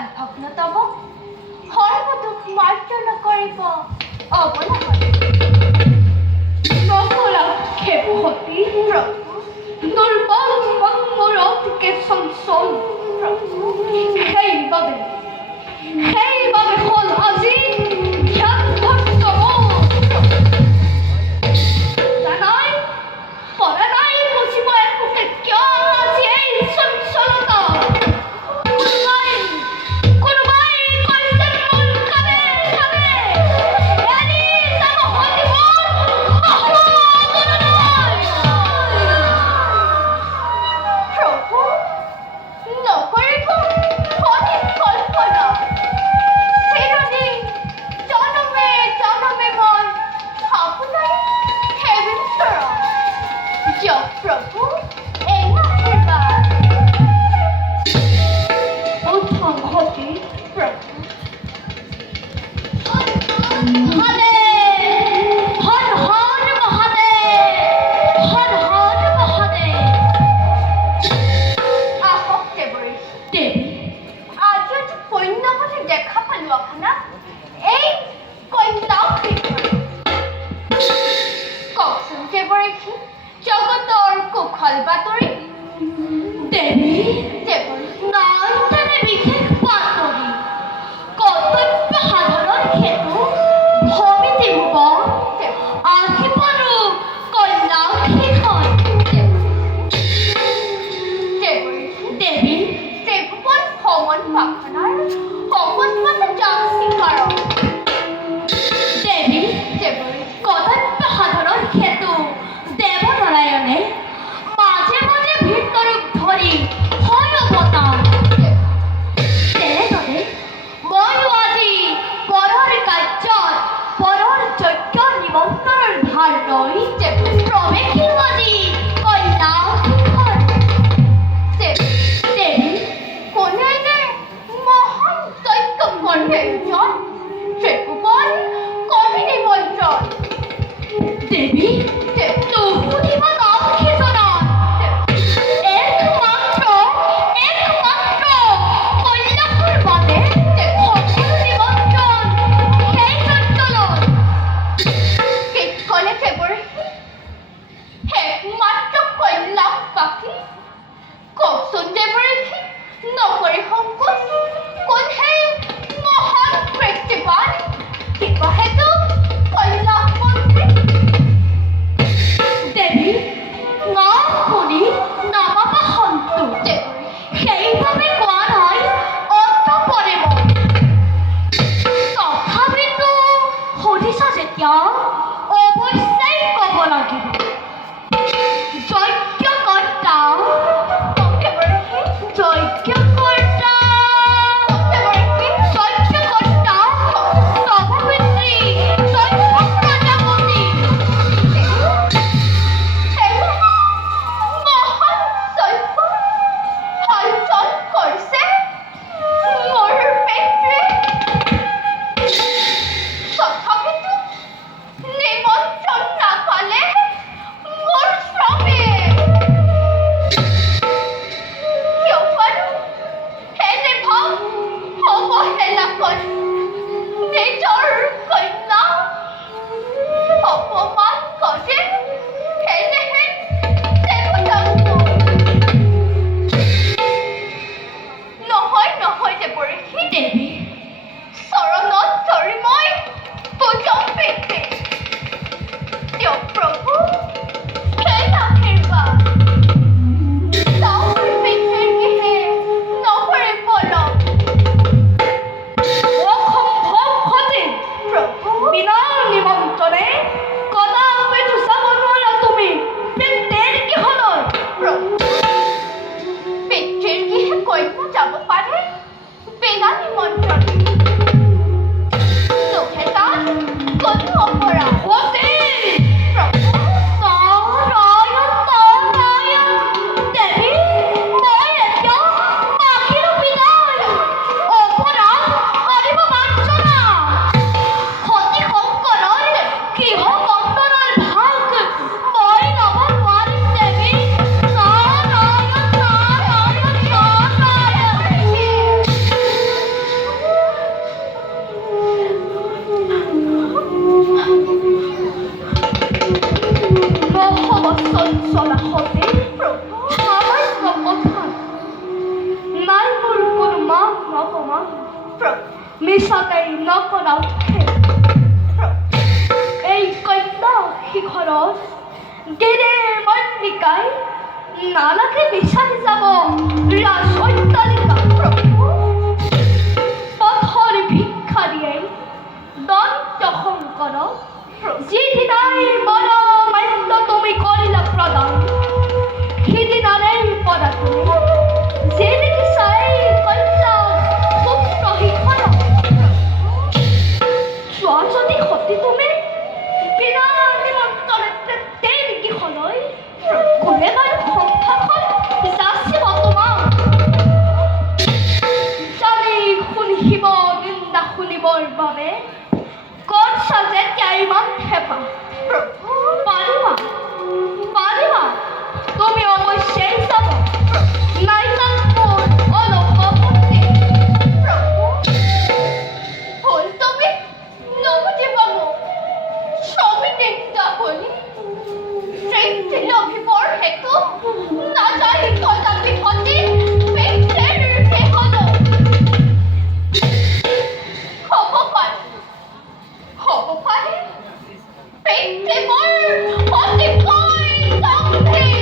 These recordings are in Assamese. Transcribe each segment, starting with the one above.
প্ৰাণ ভগ্নতম সৰ্বদুখ মাৰ্জন কৰিব অৱলম্বন নকলাক্ষেপ সতী প্ৰভু দুৰ্বল মূৰতকে চঞ্চল প্ৰভু সেইবাবে হ'ল আজি ধ্যান ভক্ত জানাই পৰা নাই বুজিব একোকে কিয় আজি এই চঞ্চলতা জগতৰ কুশল বাতৰি দেৱী নাই তেনে বিশেষ বাতৰি কৰ্তব্য সাধনৰ হেতু ভমিতি হ'ব আহিবনো কন্যা সেইখন দেৱী দেৱপদ ভ্ৰমণ বাসনাৰ সমন্বত যাক স্বীকাৰ দেৱী কৰ্তব্য সাধনৰ হেতু দেৱনাৰায়ণে মাজে মাজে ভিতৰক ধৰি হয় অৱতাৰ তেনেদৰে ময়ো আজি পৰৰ কাৰ্যত পৰৰ যজ্ঞ নিমন্ত্ৰণৰ ভাৰ লৈ প্ৰৱেশিও আজি কন্যা দেৱী কোনে মহান যজ্ঞ কৰ্মেজন ট্ৰেকুপন কবি নিমন্ত্ৰণ দেৱী নুসুধিব নাম খিজনাত একমাত্ৰ কন্যাৰ বাবে সকলো নিমন্ত্ৰণ সেই চঞ্চলত কলে ফেব্ৰুৱাৰী একমাত্ৰ কন্যাক বাকী কওকচোন দেৱৰী নকৰি সংকোচ কোন সেই মহান ব্যক্তিবান শিৱহেতু কন্যা মন্ত্ৰী দেৱী নাম শুনি নামাবা সন্তোষ সেইবাবে কোৱা নাই অন্তঃপৰে তথাপিতো সুধিছা যেতিয়া অৱশ্যেই ক'ব লাগিব যজ্ঞকৰ্তা মিছাতেই নকৰাওঁহে এই কন্যা শিখৰত দিনে মন্দিকাই নালাগে বিচাৰি যাব ৰাজ অট্টালিকা পথৰ ভিক্ষাৰীয়ে দন্ত শংকৰক যিদিনাই মৰমান্য তুমি কৰিলা প্ৰদান সিদিনাৰেই পৰা তুমি যেনেকি চাই কন্যা পুত্ৰ শিখৰত চোৱা যদি সতী তুমি বিনা নিমন্ত্ৰণে দেৱীকিখনলৈ কোনে বাৰু সংসাৰখন যাচিব তোমাক জানি শুনিব নিন্দা শুনিবৰ বাবে কৰছা যেতিয়া ইমান হেঁপাহ পাৰিবা পাৰিবা তুমি অৱশ্যেই যাব নাইজান মোৰ অলপ আপত্তি ভুল তুমি নুবুজিব মোক ছবি নিন্দা শুনি সৃষ্টি লভিবৰ হেতু নাযায় কদাপি সতী পিতৃৰ গৃহলৈ হ'ব পাৰে পিতৃ মোৰ অতিকৈ গম্ভীৰ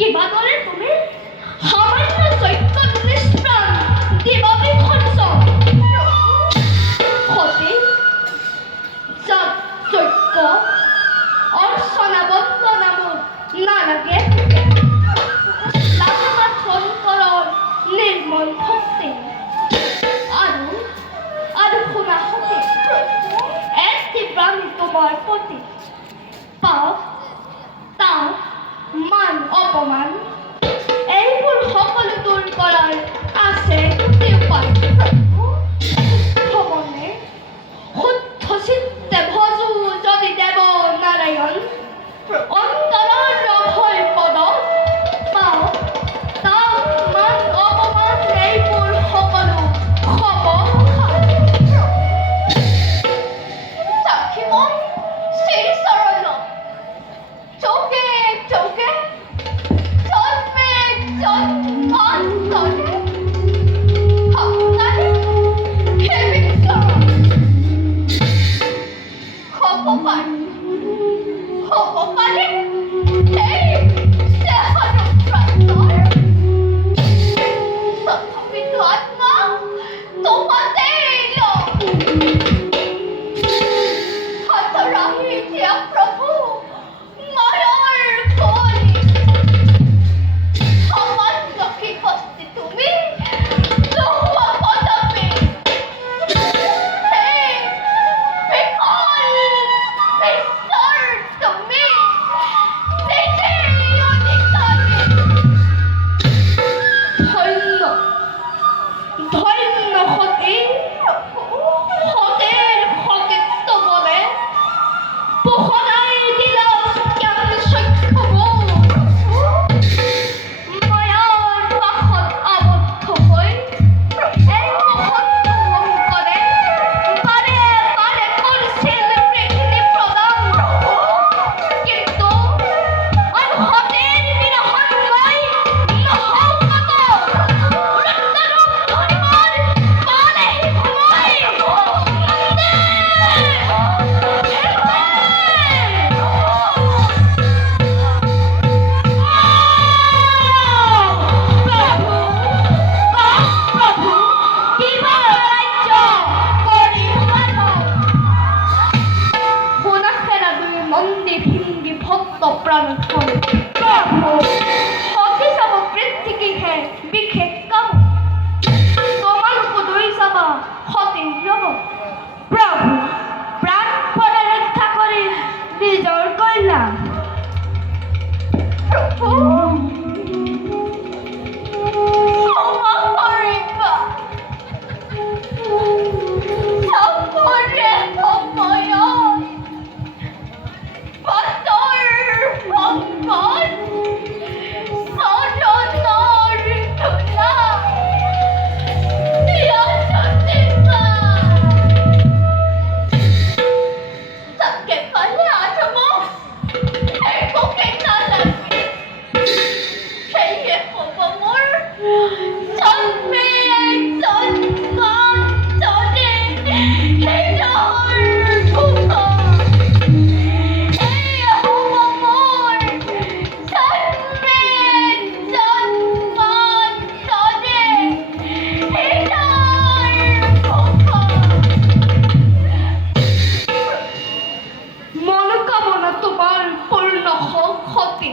কিবা দৰে তুমি সামান্য যজ্ঞ নিষ্প্ৰাণ দিবাবী খঞ্চ সতী যাক যজ্ঞ অৰ্চনা বন্দনা মোক নালাগে লাগা অন্তৰৰ নিৰ্মল ভক্তি আৰু শুনা সতী এটি প্ৰাণী তোমাৰ প্ৰতি পাপ তাপ মান অপমান এইবোৰ সকলো দূৰ কৰাৰ আছে দুটি উপায় ভ্ৰমণে শুদ্ধ চিত্তে ভজো যদি দেৱ নাৰায়ণ অন্তৰৰ ভয় পদ পাওঁ তাপ মান অপমান এইবোৰ সকলো খব সাক্ষী মই শ্ৰী চৰণ চৌকে চৌকে জন্মে জন্মান্তরে আপনার হেমি চরণ হব পারে এই দেহানুপ্রান্তর তথাপিত আত্মা তোমাতে এলো হাতরাহি দিয়া প্রভু মায়ার কোলে সামান্য কি হস্তে তুমি লোহা পদমে হে বিকল বিস্তর তুমি নিজে অধিকারে ধন্য ধন্য সতী সতের সতীত্ব বলে পোহৰাই দিলা জ্ঞান চক্ষু মায়াৰ পাশত আবদ্ধ হৈ এই মহৎ শংকৰে বাৰে বাৰে কৰিছিল পৃথিৱী প্ৰদান কিন্তু সতীৰ বিৰহত লৈ নহওঁ কত ৰুদ্ৰৰূপ ধৰিবৰ পালেহি সময় মন্দির হিন্দি ভক্ত প্রাণক্ষণ প্রভু সতী যাব পৃথিবীহে বিশেষ কাম তোমার উপদৈ যাবা সতী যাব প্ৰভু প্ৰাণ পদে ৰক্ষা কৰি নিজৰ কল্যাণ প্রভু ক্ষমা করিবা সাপরে সময় পাতর ভঙ্গন সজনর তুলা দিয়াচন্দিবা তাকে পালে আজমো এককে না লাগবে সেই হব মোর জন্মে জন্মান্তরে হেজর ভূত এই হব মোর জন্মে জন্মান্তরে হেজর ভূত মনোকামনা তোমাৰ পূৰ্ণ হওক সতী